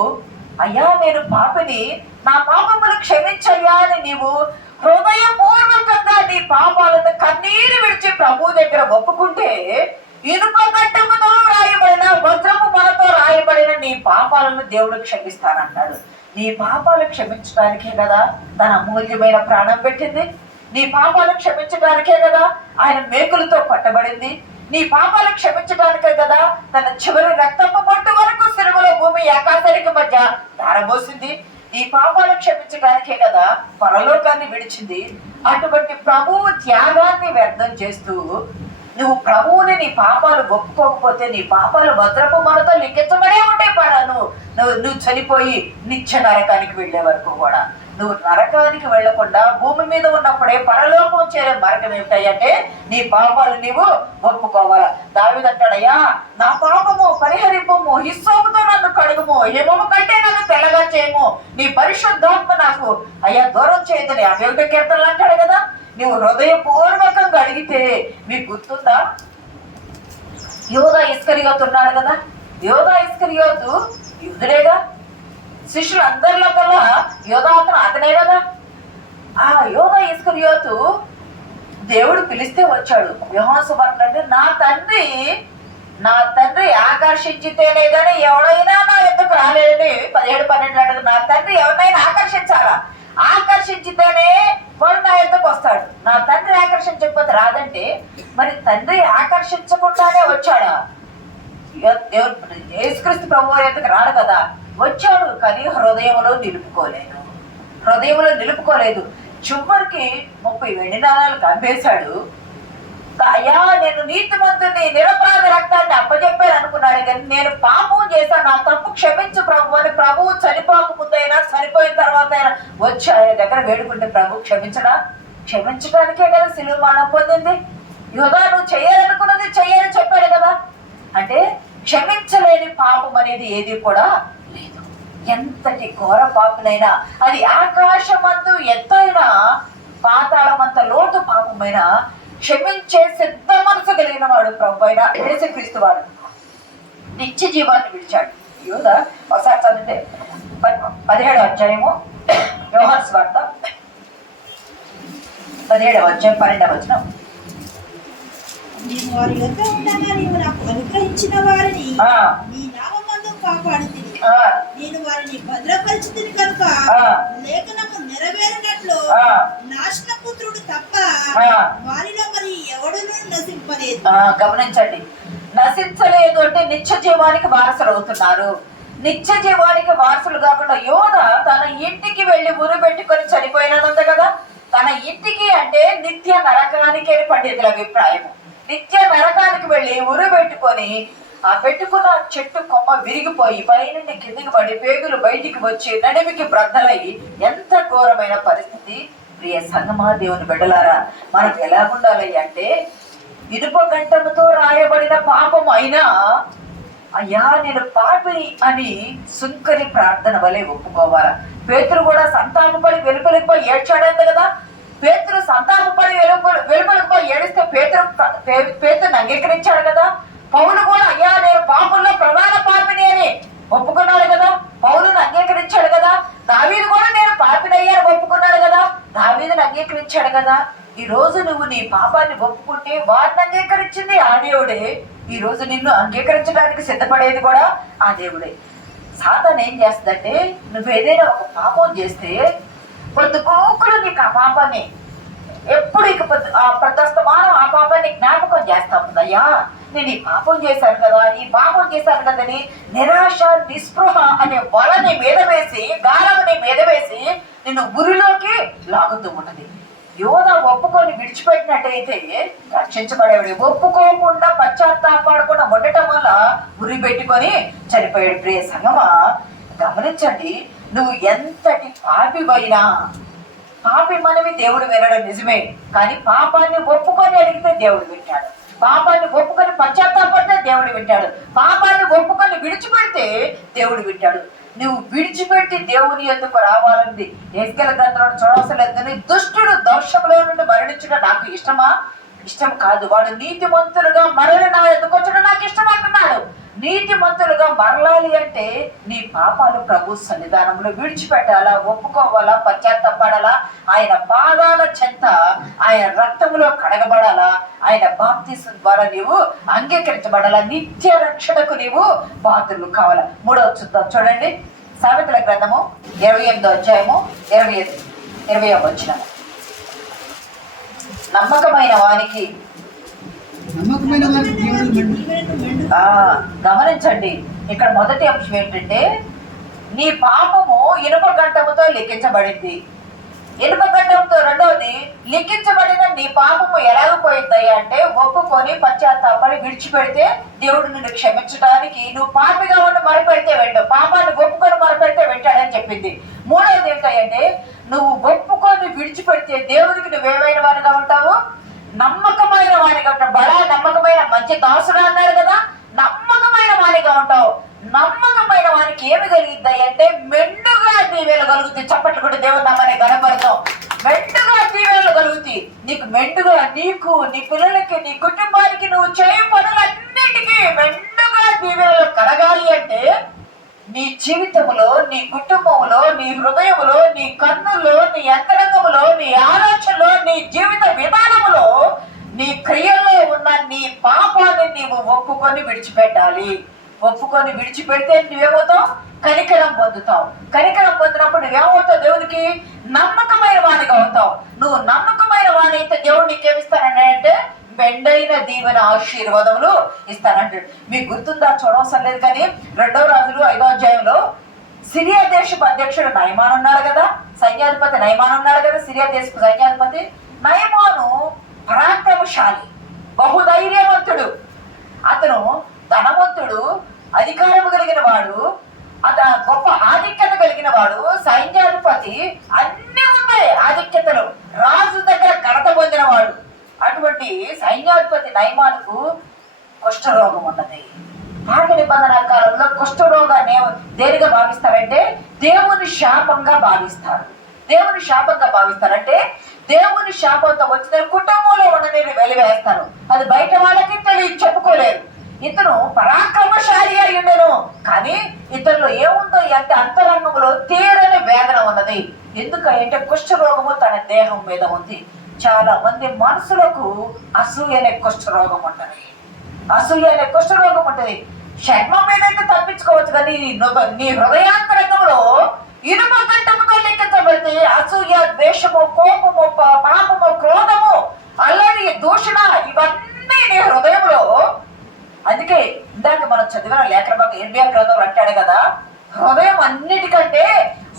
అయ్యా నేను పాపిని, నా పాపములు క్షమించయ్యా అని నీవు హృదయపూర్వకంగా నీ పాపాలను కన్నీరు విడిచి ప్రభు దగ్గర ఒప్పుకుంటే, ఇనుప గడ్డముతో రాయబడిన వజ్రపు మనతో రాయబడిన నీ పాపాలను దేవుడు క్షమిస్తానంటాడు. నీ పాపాలు క్షమించడానికే కదా తన అమూల్యమైన ప్రాణం పెట్టింది. నీ పాపాలు క్షమించడానికే కదా ఆయన మేకులతో పట్టబడింది. నీ పాపాలు క్షమించడానికే కదా తన చివరి రక్తపు బొట్టు వరకు సిలువలో భూమి ఆకాశానికి మధ్య ధారబోసింది. నీ పాపాలు క్షమించడానికే కదా పరలోకాన్ని విడిచింది. అటువంటి ప్రభువు త్యాగాన్ని వ్యర్థం చేస్తూ నువ్వు ప్రభువుని నీ పాపాలు ఒప్పుకోకపోతే నీ పాపాలు భద్రపు మనతో లిఖించబడే ఉంటాయి. నువ్వు చనిపోయి నిత్య నరకానికి వెళ్లే వరకు కూడా నువ్వు నరకానికి వెళ్లకుండా భూమి మీద ఉన్నప్పుడే పరలోకం చేరే మార్గం ఏమిటాయంటే నీ పాపాలు నీవు ఒప్పుకోవాలా. దావీదు అంటాడయ్యా నా పాపము పరిహరింపము, హిస్సోపుతో నన్ను కడుగుము, హిమము కంటే నన్ను తెల్లగా చేయము, నీ పరిశుద్ధాత్మ నాకు అయ్యా దూరం చేయదని 51 కీర్తనలు అంటాడు కదా. నువ్వు హృదయపూర్వకంగా అడిగితే మీకు గుర్తుందా, యోధా ఇస్కరియోతు ఉన్నాడు కదా. యోధా ఇస్కరియోతు యూదుడేగా, శిష్యులు అందరిలో కల్లా యోధా అతనే కదా. ఆ యోధా ఇస్కరియోతు దేవుడు పిలిస్తే వచ్చాడు. యోహాను సువార్త అంటే నా తండ్రి ఆకర్షించితేనే కానీ ఎవడైనా నా ఎద్దకు రాలేదని 17-12 అంటారు. నా తండ్రి ఎవరినైనా ఆకర్షించాలా, ఆకర్షించితేనే వాడు నా ఎద్దకు వస్తాడు. నా తండ్రి ఆకర్షించకపోతే రాదంటే మరి తండ్రి ఆకర్షించకుండానే వచ్చాడా? యేసుక్రీస్తు ప్రభువు ఎద్దకు రాడు కదా, వచ్చాడు కానీ హృదయంలో నిలుపుకోలేదు. చివరికి 30 వెండి నాణాలు అమ్మేశాడు. అయ్యా నేను నీతిమంతుని నిరపరాధ రక్తాన్ని అప్పచెప్పాను అనుకున్నాడు కానీ నేను పాపం చేశాను, నా తప్పు క్షమించు ప్రభు అని ప్రభువు చనిపోకముందైనా చనిపోయిన తర్వాత అయినా వచ్చి ఆయన దగ్గర వేడుకుంటే ప్రభు క్షమించడానికే కదా సిలువ మరణం పొందింది. యోధా నువ్వు చెయ్యాలనుకున్నది చెయ్యని చెప్పాడు కదా. అంటే క్షమించలేని పాపం అనేది ఏది కూడా లేదు. ఎంతటి ఘోర పాపులైనా, అది ఆకాశమందు ఎత్తైనా పాతాళమంత లోతు పాపమైనా క్షమించే సిద్ధ మనసు కలిగిన వాడు ప్రభు అయిన యేసుక్రీస్తు వాడు నిత్య జీవాన్ని విడిచాడు. యోధా ఒకసారి చదివితే 17వ అధ్యాయము యోహాను సువార్త 17వ అధ్యాయం 12వ వచనం. నేను వారి యొద్ద ఉండగా నీవు నాకు అనుగ్రహించిన వారిని నీ నామమందు కాపాడుతిని. నేను వారిని భద్రపరిచితిని కనుక లేఖనము నెరవేరినట్లు నాశనపుత్రుడు తప్ప వారిలో మరి ఎవడును నశింపలేదు. గమనించండి, నశించలేదు అంటే నిత్య జీవానికి వారసులు అవుతున్నారు. నిత్య జీవానికి వారసులు కాకుండా యోధా తన ఇంటికి వెళ్లి ఉరి పెట్టుకొని చనిపోయినదంత కదా. తన ఇంటికి అంటే నిత్య నరకానికి పండితుల అభిప్రాయము. నిత్య నరకానికి వెళ్లి ఉరి పెట్టుకొని ఆ పెట్టుకున్న చెట్టు కొమ్మ విరిగిపోయి పైనుండి కిందికి పడి పేగులు బయటికి వచ్చి నడిమికి బ్రద్దలయ్యి ఎంత ఘోరమైన పరిస్థితి. ప్రియ సంగమా దేవుని బిడ్డలారా, మనకు ఎలా ఉండాలి అంటే ఇనుప గంటముతో రాయబడిన పాపం అయినా అయ్యా నేను పాపిని అని సుంకరి ప్రార్థన వలె ఒప్పుకోవాలా. పేతురు కూడా సంతాపపడి వెలుపలికి పోయి ఏడ్చాడంత కదా. పేతురు సంతాపపడి వెలుపలికి పోయి ఏడిస్తే పేతురుని అంగీకరించాడు కదా. పౌలు కూడా అయ్యా నేను పాపంలో ప్రధాన పాపిని అని ఒప్పుకున్నాడు కదా, పౌలుని అంగీకరించాడు కదా. దావీదు కూడా నేను పాపిని అయ్యాను ఒప్పుకున్నాడు కదా, దావీదుని అంగీకరించాడు కదా. ఈ రోజు నువ్వు నీ పాపాన్ని ఒప్పుకుంటే వారిని అంగీకరించింది ఆ దేవుడే. ఈ రోజు నిన్ను అంగీకరించడానికి సిద్ధపడేది కూడా ఆ దేవుడే. సాతాను ఏం చేస్తుందంటే నువ్వు ఏదైనా ఒక పాపం చేస్తే పొద్దుకూకులు నీకు ఆ పాపాన్ని ఎప్పుడు ఇక ప్రతస్తమానం ఆ పాపాన్ని జ్ఞాపకం చేస్తా ఉందయ్యా నేను ఈ పాపం చేశాను కదని నిరాశ నిస్పృహ అనే వల నీ మీద వేసి గాలం నీ మీద వేసి నిన్ను గురిలోకి లాగుతూ ఉంటది. యోధా ఒప్పుకొని విడిచిపెట్టినట్టయితే రక్షించబడేవాడు. ఒప్పుకోకుండా పశ్చాత్తాపడకుండా ఉండటం వల్ల ఉరి పెట్టుకొని చనిపోయాడు. ప్రియ సంగమా గమనించండి, నువ్వు ఎంతటి పాపివైనా పాపి మనవి దేవుడు వినడం నిజమే, కానీ పాపాన్ని ఒప్పుకొని అడిగితే దేవుడు వింటాడు. పాపాన్ని ఒప్పుకొని పశ్చాత్తాపడితే దేవుడు వింటాడు. పాపాన్ని ఒప్పుకొని విడిచిపెడితే దేవుడు వింటాడు. నువ్వు విడిచిపెట్టి దేవుని ఎందుకు రావాలంది ఎస్కేల గ్రంథంలో చూడవలసిన దుష్టుడు దోషంలో నుండి మరణించడం నాకు ఇష్టమా? ఇష్టం కాదు. వాడు నీతిమంతులుగా మరలి నా ఎదుకు వచ్చడం నాకు ఇష్టం అంటున్నాడు. నీతిమంతులుగా మరలాలి అంటే నీ పాపాలు ప్రభు సన్నిధానంలో విడిచిపెట్టాలా, ఒప్పుకోవాలా, పశ్చాత్తాపడాలా, ఆయన పాదాల చెంత ఆయన రక్తంలో కడగబడాలా, ఆయన బాప్తిసం ద్వారా నీవు అంగీకరించబడాలా, నిత్య రక్షణకు నీవు పాత్రలు కావాలా. 3వ చూద్దాం చూడండి, సామెతల గ్రంథము 28వ అధ్యాయము 20వ వచనం. నమ్మకమైన వానికి గమనించండి, ఇక్కడ మొదటి అంశం ఏంటంటే నీ పాపము ఇనుప గంటముతో లిఖించబడింది. ఇనుప గంటంతో రెండవది లిఖించబడిన నీ పాపము ఎలాగపోయిందయ్యా అంటే ఒప్పుకొని పశ్చాత్తాపడి విడిచిపెడితే దేవుడు నిన్ను క్షమించడానికి, నువ్వు పాపిగా ఉండి మరపెడితే వెంటావు, పాపాన్ని ఒప్పుకొని మరపెడితే వెంటాడని చెప్పింది. 3వది ఏంటంటే నువ్వు ఒప్పుకొని విడిచిపెడితే దేవుడికి నువ్వేమైన వాడిగా ఉంటావు, నమ్మకమైన వాడిగా ఉంటావు. బడా నమ్మకమైన మంచి దాసుడు అన్నాడు కదా, నమ్మకమైన వాడిగా ఉంటావు. నమ్మకమైన వానికి ఏమి కలిగిద్దాయి అంటే మెండుగా దీవెలు కలుగుతాయి. చప్పట్లు కూడా దేవుడు నామని గణపడతాం. మెండుగా దీవెలు కలుగుతాయి నీకు, మెండుగా నీకు, నీ పిల్లలకి, నీ కుటుంబానికి, నువ్వు చేయు పనులన్నిటికీ మెండుగా దీవెలు కలగాలి అంటే నీ జీవితంలో, నీ కుటుంబంలో, నీ హృదయంలో, నీ కన్నుల్లో, నీ అంతరంగంలో, నీ ఆలోచనలో, నీ జీవిత విధానంలో, నీ క్రియల్లో ఉన్న నీ పాపాన్ని నీవు ఒప్పుకొని విడిచిపెట్టాలి. ఒప్పుకొని విడిచిపెడితే నువ్వేమవుతావు? కనికరం పొందుతావు. కనికరం పొందినప్పుడు నువ్వేమవుతావు? దేవునికి నమ్మకమైన వాడిగా అవుతావు. నువ్వు నమ్మకమైన వాడి అయితే దేవుడు నీకేమిస్తానని అంటే మెండైన దీవెన ఆశీర్వాదములు ఇస్తానంటాడు. మీకు గుర్తుందా? చూడవసరం లేదు కానీ 2వ రాజులు 5వ అధ్యాయంలో సిరియా దేశపు అధ్యక్షుడు నయమాను ఉన్నాడు కదా, సైన్యాధిపతి నయమాను ఉన్నాడు కదా, సిరియా దేశపు సైన్యాధిపతి నయమాను పరాక్రమశాలి, బహుధైర్యవంతుడు, అతను ధనవంతుడు, అధికారము కలిగిన వాడు, అతను గొప్ప ఆధిక్యత కలిగిన వాడు, సైన్యాధిపతి, అన్ని ఉన్నాయి ఆధిక్యతలు, రాజు దగ్గర ఘనత పొందిన వాడు. అటువంటి సైన్యాధిపతి నయమానుకు కుష్ఠరోగం ఉన్నది. పాత నిబంధన కాలంలో కుష్ఠరోగాన్ని దేనిగా భావిస్తారంటే దేవుని శాపంగా భావిస్తారు. దేవుని శాపంగా భావిస్తారంటే దేవుని శాపంతో వచ్చిన కుటుంబంలో ఉన్నది వెలివేస్తారు. అది బయట వాళ్ళకి చెప్పుకోలేరు. ఇతను పరాక్రమశాలి అయి ఉండను, కానీ ఇతరులో ఏముందో అంటే అంతరంగంలో తీరని వేదన ఉన్నది. ఎందుకంటే కుష్ఠరోగము తన దేహం మీద ఉంది. చాలా మంది మనుషులకు అసూయ అనే కుష్ఠరోగం ఉంటుంది. అసూయ అనే కుష్ఠరోగం ఉంటుంది. చర్మం మీద అయితే తప్పించుకోవచ్చు, కానీ నీ హృదయాంతరంగంలో ఇనుప గంటముతో లెక్కించబడితే అసూయ, ద్వేషము, కోపము, పాపము, క్రోధము, అల్లరి, దూషణ ఇవన్నీ నీ హృదయంలో. అందుకే ఇందాక మనం చదివిన లేఖన భాగం 8వ గ్రంథంలో అంటాడు కదా, హృదయం అన్నిటికంటే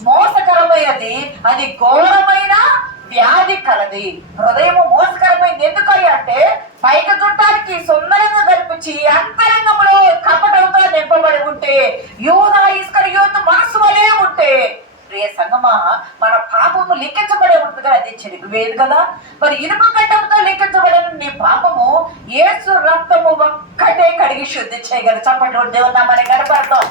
మోసకరమైనది, అది ఘోరమైన వ్యాధి కలది. హృదయము మోసకరమైంది. ఎందుకని అంటే పైకి చుట్టానికి సుందరంగా కనిపించి అంతరంగంలో కపటంతో నింపబడి ఉంటే, యూదా ఇస్కరియోతు మనసు వలే ఉంటే, ప్రియ సంగమా, మన పాపము లిఖించబడే ఉంటుంది కదా, అది చెరిగివేది కదా. మరి ఇనుప గడ్డంతో లిఖించబడిన నీ పాపము యేసు రక్తము ఒక్కటే కడిగి శుద్ధి చేయగలరు. చప్పటి దేవుడు మన గడపడతాం.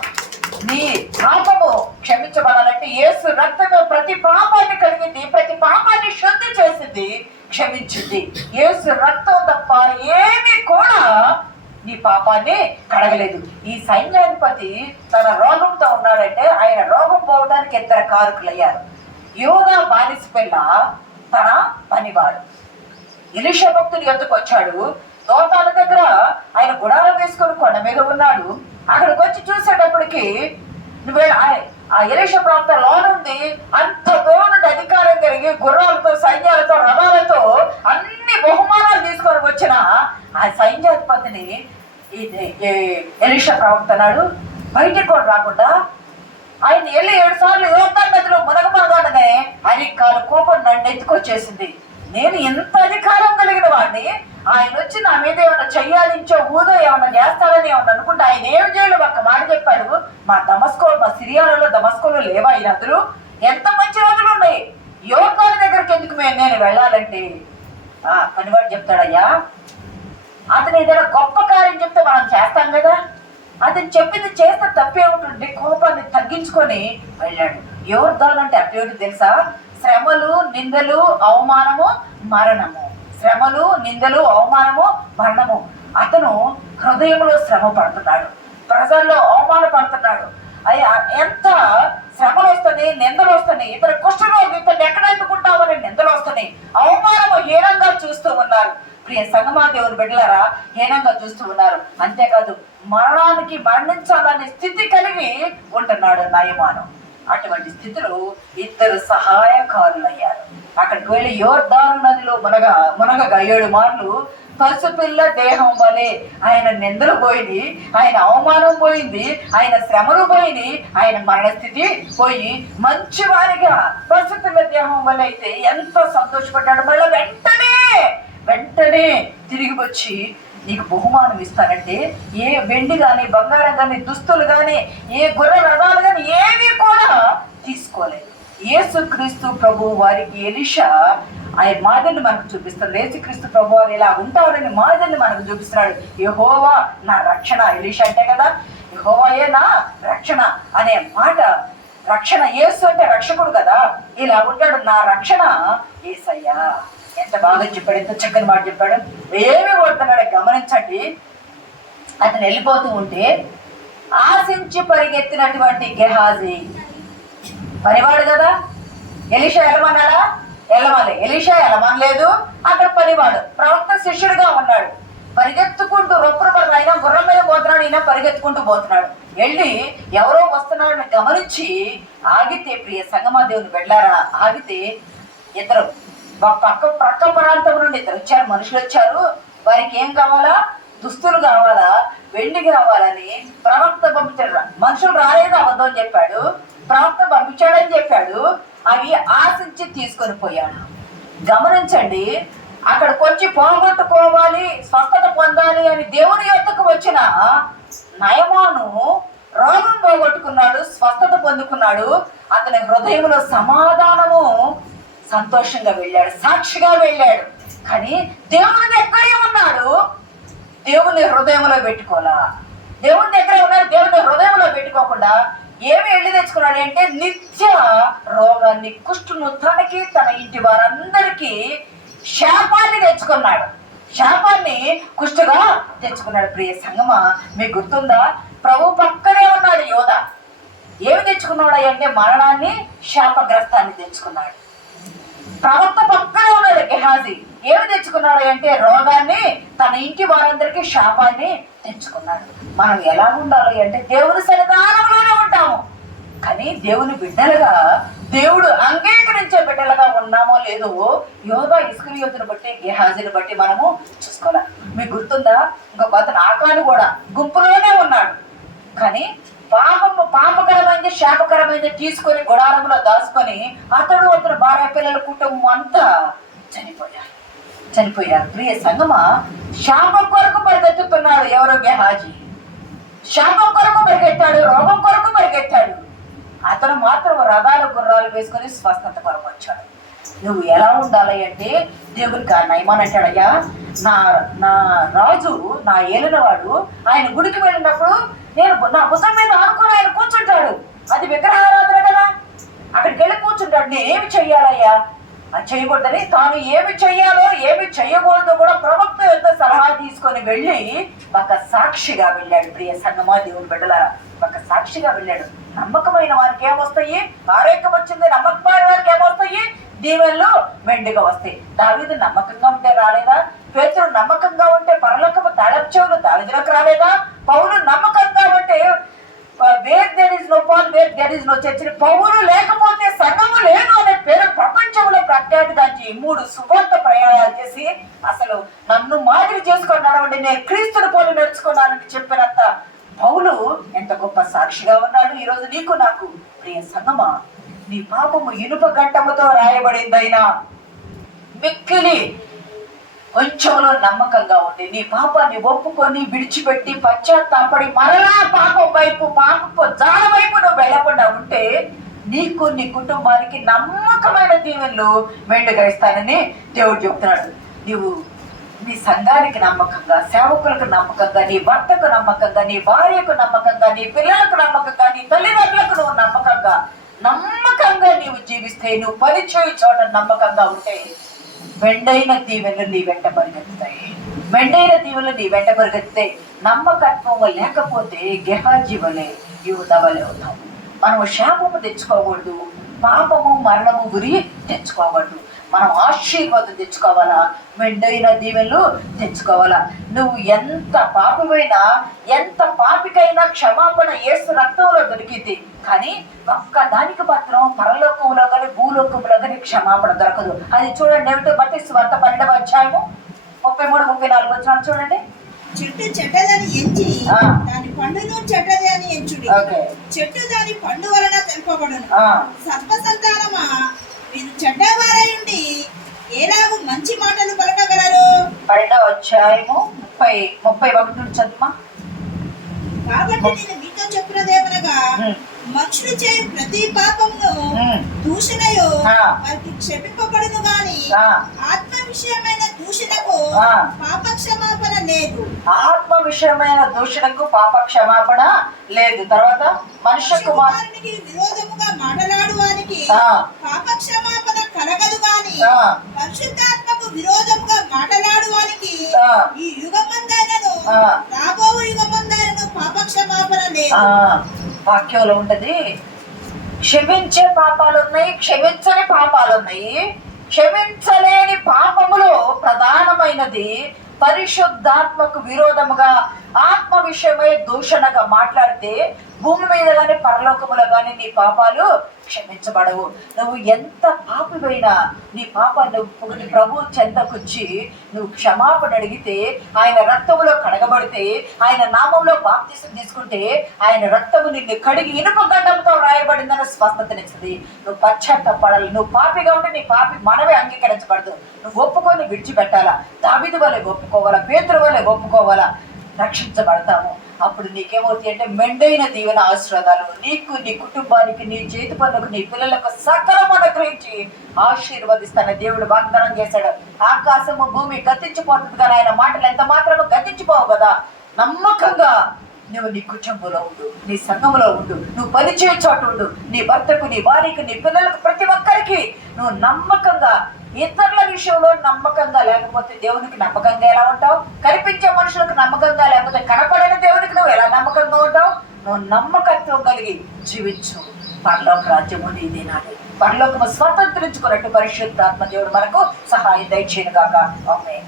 నీ పాపము క్షమించబడాలంటే యేసు రక్తము ప్రతి పాపాన్ని కడిగింది, ప్రతి పాపాన్ని శుద్ధి చేసింది, క్షమించింది. యేసు రక్తం తప్ప ఏమి కూడా నీ పాపాన్ని కడగలేదు. ఈ సైన్యాధిపతి తన రోగంతో ఉన్నాడంటే ఆయన రోగం పోవడానికి 2 కారకులయ్యారు. యోధా బానిస పిల్ల, తన పనివాడు. ఎలీషా భక్తుని యొద్దకు వచ్చాడు. దోతాల దగ్గర ఆయన గుడారం వేసుకొని కొండ మీద ఉన్నాడు. అక్కడికి వచ్చి చూసేటప్పటికి ఆ ఎలీషా ప్రాంతం లోనుంది. అంత దూరం నుండి అధికారం కలిగి గుర్రాలతో, సైన్యాలతో, రథాలతో అన్ని బహుమానాలు తీసుకొని వచ్చిన ఆ సైన్యాధిపతిని ఎలీషా ప్రవక్త అన్నాడు, బయటికి కూడా రాకుండా ఆయన వెళ్ళి 7 సార్లు యోర్దాను నదిలో మునగమనగానే అరికాలు కోపం నన్ను ఎత్తుకొచ్చేసింది. నేను ఎంత అధికారం కలిగిన వాడిని, ఆయన వచ్చి నా మీద ఏమన్నా చెయ్యాలించో ఊదో ఏమన్నా చేస్తాడని ఏమన్నా అనుకుంటే ఆయన ఏం చేయలేదు. ఒక్క మాట చెప్పాడు, మా సిరియాలలో దమస్కోలో లేవా ఈ నదులు? ఎంత మంచి నదులు ఉన్నాయి, యోర్దాను దగ్గరికి ఎందుకు నేను వెళ్ళాలంటే పనివాడు చెప్తాడయ్యా, అతను ఏదైనా గొప్ప కార్యం చెప్తే మనం చేస్తాం కదా, అతను చెప్పింది చేస్తే తప్పే ఉంటుంది. కోపాన్ని తగ్గించుకొని వెళ్ళాడు. యోర్దాను అంటే అటు తెలుసా? శ్రమలు, నిందలు, అవమానము, మరణము. శ్రమలు, నిందలు, అవమానము, మరణము. అతను హృదయంలో శ్రమ పడుతున్నాడు, ప్రజల్లో అవమాన పడుతున్నాడు. ఎంత శ్రమలు వస్తున్నాయి, నిందలు వస్తున్నాయి. ఇతర కుష్ఠరోగి ఇతను ఎక్కడ ఎన్నుకుంటామని నిందలు వస్తున్నాయి, అవమానము హీనంగా చూస్తూ ఉన్నారు. ప్రియ సంగమా, దేవుని బిడ్డలారా, హీనంగా చూస్తూ ఉన్నారు. అంతేకాదు మరణానికి మరణించాలనే స్థితి కలిగి ఉంటున్నాడు నయమాను. అటువంటి స్థితిలో ఇద్దరు సహాయకారులయ్యారు. అక్కడికి వెళ్ళి యోర్దాను నదిలో మునగగా 7 మార్లు పసుపిల్ల దేహం వలె ఆయన నిందలు పోయింది, ఆయన అవమానం పోయింది, ఆయన శ్రమలు పోయింది, ఆయన మరణస్థితి పోయి మంచివారిగా పసుపిల్ల దేహం వలె అయితే ఎంత సంతోషపడ్డాడు. మళ్ళీ వెంటనే తిరిగి వచ్చి నీకు బహుమానం ఇస్తానంటే ఏ వెండి కానీ, బంగారం కానీ, దుస్తులు కానీ, ఏ గుర్ర రథాలు కానీ ఏమీ కూడా తీసుకోలేదు. యేసుక్రీస్తు ప్రభు వారికి ఎలీషా ఆయన మాదిరిని మనకు చూపిస్తాడు. యేసుక్రీస్తు ప్రభు వారు ఇలా ఉంటారని మాదిరిని మనకు చూపిస్తున్నాడు. యెహోవా నా రక్షణ. ఎలీషా అంటే కదా యెహోవాయే నా రక్షణ అనే మాట. రక్షణ, యేసు అంటే రక్షకుడు కదా. ఇలా ఉంటాడు, నా రక్షణ యేసయ్యా. ఎంత బాగా చెప్పాడు, ఎంత చక్కని మాట చెప్పాడు. ఏమి కొడుతున్నాడు గమనించండి. అతను వెళ్ళిపోతూ ఉంటే ఆశించి పరిగెత్తినటువంటి గెహాజీ పనివాడు కదా. ఎలీషా వెళ్ళమన్నాడా? వెళ్ళమలే. ఎలీషా వెళ్ళమనలేదు. అక్కడ పనివాడు ప్రవక్త శిష్యుడిగా ఉన్నాడు. పరిగెత్తుకుంటూ రొప్పురు అయినా గుర్రం మీద పోతున్నాడు, ఈయన పరిగెత్తుకుంటూ పోతున్నాడు. వెళ్ళి ఎవరో వస్తున్నాడని గమనించి ఆగితే, ప్రియ సంగమా దేవుని వెళ్ళారా, ఆగితే ఇద్దరు ప్రక్క ప్రాంతం నుండి ఇద్దరు వచ్చారు, మనుషులు వచ్చారు. వారికి ఏం కావాలా? దుస్తులు కావాలా, వెండి కావాలని ప్రవక్త పంపించాడు. మనుషులు రాలేదు, అబద్ధం చెప్పాడు. ప్రవక్త పంపించాడని చెప్పాడు. అవి ఆశించి తీసుకొని పోయాడు. గమనించండి, అక్కడికి వచ్చి పోగొట్టుకోవాలి, స్వస్థత పొందాలి అని దేవుని యొద్దకు వచ్చిన నయమాను రోగం పోగొట్టుకున్నాడు, స్వస్థత పొందుకున్నాడు. అతని హృదయంలో సమాధానము, సంతోషంగా వెళ్ళాడు, సాక్షిగా వెళ్ళాడు. కానీ దేవుని దగ్గరే ఉన్నాడు, దేవుని హృదయంలో పెట్టుకోవాలా. దేవుని దగ్గరే ఉన్నాడు, దేవుని హృదయంలో పెట్టుకోకుండా ఏమి వెళ్ళి తెచ్చుకున్నాడు అంటే నిత్య రోగాన్ని, కుష్ఠును తనకి, తన ఇంటి వారందరికీ శాపాన్ని తెచ్చుకున్నాడు. శాపాన్ని కుష్ఠగా తెచ్చుకున్నాడు. ప్రియ సంగమా, మీకు గుర్తుందా? ప్రభు పక్కనే ఉన్నాడు యోధ. ఏమి తెచ్చుకున్నాడు అంటే మరణాన్ని, శాపగ్రస్తాన్ని తెచ్చుకున్నాడు. ప్రవక్త పక్కనే ఉన్నాడు గెహాజీ. ఏమి తెచ్చుకున్నాడు అంటే రోగాన్ని, తన ఇంటి వారందరికీ శాపాన్ని తెచ్చుకున్నాడు. మనం ఎలా ఉండాలి అంటే దేవుని సన్నిధానంలోనే ఉంటాము, కానీ దేవుని బిడ్డలుగా, దేవుడు అంగీకరించే బిడ్డలుగా ఉన్నామో లేదో యోధ ఇస్కరియోతుని బట్టి, గెహాజీని బట్టి మనము చూసుకోవాలి. మీకు గుర్తుందా? ఇంకొక అతను ఆకాను కూడా గుంపులోనే ఉన్నాడు, కానీ పాపకరమైంది, శాపకరమైంది తీసుకొని గుడారంలో దాచుకొని అతను భార్య పిల్లల కుటుంబం అంతా చనిపోయారు. ప్రియ సంగమా, శాపం కొరకు పరిగెత్తుతున్నాడు ఎవరో గెహాజీ. శాపం కొరకు పరిగెత్తాడు, రోగం కొరకు పరిగెత్తాడు. అతను మాత్రం రథాలు, గుర్రాలు వేసుకొని స్వస్థత కొరకు వచ్చాడు. నువ్వు ఎలా ఉండాలి అంటే దేవునికి ఆ నయమాన్ అంటాడయ్యా, నా రాజు, నా ఏలినవాడు ఆయన గుడికి వెళ్ళినప్పుడు నేను నా భుజం మీద ఆనుకొని ఆయన కూర్చుంటాడు. అది విగ్రహారాధన కదా. అక్కడికి వెళ్ళి కూర్చుంటాడు. నేనేమి చెయ్యాలయ్యా? అది చేయకూడదని తాను ఏమి చెయ్యాలో ఏమి చెయ్యకూడదో కూడా ప్రవక్త యొక్క సలహా తీసుకొని వెళ్ళి ఒక సాక్షిగా వెళ్ళాడు. ప్రియ సంగమా, దేవుని బిడ్డలారా, ఒక సాక్షిగా వెళ్ళాడు. నమ్మకమైన వారికి ఏమొస్తాయి? ఆరోగ్యం వచ్చింది. నమ్మకమైన వారికి ఏమొస్తాయి? దీవెనలు మెండుగా వస్తాయి. దావీదు నమ్మకంగా ఉంటే రాలేదా? పేతురు నమ్మకంగా ఉంటే పరలోకపు తడపచెవులు దావీదులకు రాలేదా? పౌలు నమ్మకంగా ఉంటే where there is no Paul, where there is no church, పౌలు లేకపోతే సంఘము లేదు అనే పేరు ప్రపంచంలో ప్రఖ్యాతిగాంచి 3 సువార్త ప్రయాణాలు చేసి అసలు నన్ను మాదిరి చేసుకొని నడవండి, నేను క్రీస్తుని పోలి నడుచుకున్నానని చెప్పినంత పౌలు ఎంత గొప్ప సాక్షిగా ఉన్నాడు. ఈరోజు నీకు నాకు ప్రియ సంగమా, నీ పాపము ఇనుప గంటముతో రాయబడిందైనా మిక్కిలి కొంచెంలో నమ్మకంగా ఉండి నీ పాపాన్ని ఒప్పుకొని విడిచిపెట్టి పశ్చాత్తాపడి మరలా పాపపు జాడ వైపు నువ్వు వెళ్లకుండా ఉంటే నీకు, నీ కుటుంబానికి నమ్మకమైన దీవెనలు మెండుగా ఇస్తానని దేవుడు చెప్తున్నాడు. నీవు నీ సంఘానికి నమ్మకంగా, సేవకులకు నమ్మకంగా, నీ భర్తకు నమ్మకంగా, నీ భార్యకు నమ్మకంగా, నీ పిల్లలకు నమ్మకంగా, నీ తల్లిదండ్రులకు నువ్వు నమ్మకంగా నీవు జీవిస్తే, నువ్వు పనిచేయ చోట నమ్మకంగా ఉంటే మెండైన దీవెనలు నీ వెంట పరిగెత్తుతాయి. మెండైన దీవెనలు నీ వెంట పరిగెత్తుతాయి. నమ్మకత్వం లేకపోతే గెహాజీ వలె యూదవలే అవుతాం. మనం శాపము తెచ్చుకోకూడదు, పాపము మరణము గురి తెచ్చుకోకూడదు. మనం ఆశీర్వాదం తెచ్చుకోవాలా, మెండైన దీవెనలు తెచ్చుకోవాలా. నువ్వు ఎంత పాపమైనా, ఎంత పాపికైనా క్షమాపణ యేసు రక్తంలో దొరికింది. కానీ ఒక్క దానికి మాత్రం పరలోకంలో కానీ భూలోకంలో కానీ క్షమాపణ దొరకదు. అది చూడండి, ఏమిటో మత్తయి సువార్త 12వ అధ్యాయము 33-34 వచనాలు చూడండి. చెట్టు చెడ్డదని ఎంచి దాని పండును చెడ్డది అని ఎంచుడి. చెట్టు దాని పండు వలన తెలుపబడును. సర్వ సంతానమా, మీరు చెడ్డవారై ఉండి ఎలాగూ మంచి మాటలు పలకగలరు? 12వ అధ్యాయము 31 చదువుమా. కాబట్టి నేను మీతో చెప్పినదేమనగా, మనుషులు చేయు ప్రతి పాపమును దూషణయో వారికి క్షమింపబడును గాని ఆత్మ విషయమైన దూషణకు పాప క్షమాపణ లేదు. ఆత్మ విషయమైన దూషణకు పాప క్షమాపణ లేదు. తర్వాత మనుష్య కుమారునికి విరోధముగా మాట్లాడువానికి పాప క్షమాపణ కలగదు గాని పరిశుద్ధాత్మకు విరోధముగా మాట్లాడువానికి ఈ యుగమందైనను రాబో యుగమందైనను పాప క్షమాపణ లేదు. వాక్యంలో ఉంటది, క్షమించే పాపాలు ఉన్నాయి, క్షమించని పాపాలు ఉన్నాయి. క్షమించలేని పాపములో ప్రధానమైనది పరిశుద్ధాత్మకు విరోధముగా ఆత్మ విషయమై దూషణగా మాట్లాడితే భూమి మీద కానీ పరలోకములో కానీ నీ పాపాలు క్షమించబడవు. నువ్వు ఎంత పాపివైనా నీ పాపాన్ని ప్రభు చెంతకొచ్చి నువ్వు క్షమాపణ అడిగితే, ఆయన రక్తములో కడగబడితే, ఆయన నామంలో బాప్తిసం తీసుకుంటే ఆయన రక్తము నిన్ను కడిగి ఇనుప గండంతో రాయబడిందని స్వస్థతనిస్తుంది. నువ్వు పశ్చాత్తాపడాలి. నువ్వు పాపిగా ఉంటే నీ పాపి మనమే అంగీకరించబడదు. నువ్వు ఒప్పుకొని విడిచిపెట్టాలా. దావీదు వలె ఒప్పుకోవాలా, పేతురు వలె ఒప్పుకోవాలా, రక్షించబడతాము. అప్పుడు నీకేమవుతాయి అంటే మెండైన దీవెన ఆశీర్వాదాలు నీకు, నీ కుటుంబానికి, నీ చేతి పనులకు, నీ పిల్లలకు సకలం అనుగ్రహించి ఆశీర్వదిస్తాను దేవుడు వాగ్దానం చేశాడు. ఆకాశము భూమి గతించిపోతుంది కానీ ఆయన మాటలు ఎంత మాత్రము గతించిపోవు కదా. నమ్మకంగా నువ్వు నీ కుటుంబంలో ఉండు, నీ సంఘంలో ఉండు, నువ్వు పనిచేయ చోటు ఉండు. నీ భర్తకు, నీ భార్యకు, నీ పిల్లలకు, ప్రతి ఒక్కరికి నువ్వు నమ్మకంగా, ఇతరుల విషయంలో నమ్మకంగా లేకపోతే దేవునికి నమ్మకంగా ఎలా ఉంటావు? కనిపించే మనుషులకు నమ్మకంగా లేకపోతే కనపడని దేవునికి నువ్వు ఎలా నమ్మకంగా ఉంటావు? నువ్వు నమ్మకత్వం కలిగి జీవించు. పరలోక రాజ్యము నీదే నాది. పరలోకము స్వతంత్రించుకున్నట్టు పరిశుద్ధాత్మ దేవుడు మనకు సహాయం దయచేయను గాక. ఆమేన్.